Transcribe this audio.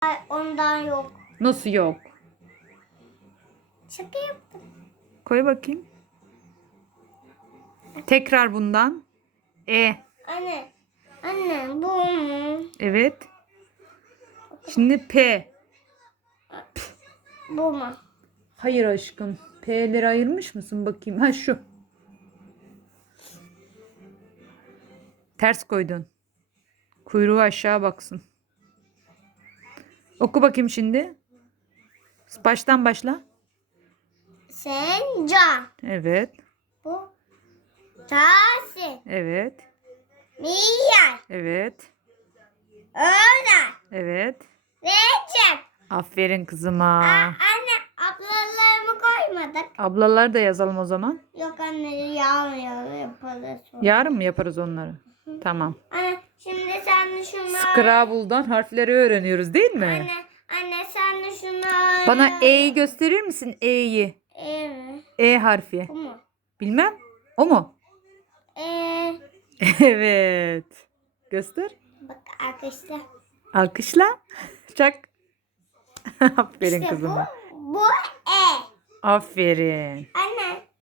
Ay, ondan yok. Nasıl yok? Şaka yaptım. Koy bakayım. Tekrar bundan. E. Anne. Anne bu mu? Evet. Şimdi P. Bu mu? Hayır aşkım. P'leri ayırmış mısın bakayım? Ha şu. Ters koydun. Kuyruğu aşağı baksın. Oku bakayım şimdi. Baştan başla. Sen can. Evet. Bu. Tahsin. Evet. Milyar. Evet. Öğren. Evet. Recep. Aferin kızıma. Aa, anne ablalarımı koymadık. Ablalar da yazalım o zaman. Yok anne yarın yaparız. Yarın mı yaparız onları? Tamam. Anne sen de şunu Scrabble'dan harfleri öğreniyoruz değil mi? Anne, anne sen de şunu Bana E'yi gösterir misin? E'yi. E mi? E harfi. Bu mu? Bilmem. O mu? E. evet. Göster. Bak arkadaşlar. Alkışla. Çak. Aferin İşte kızıma. bu, bu E. Aferin. Anne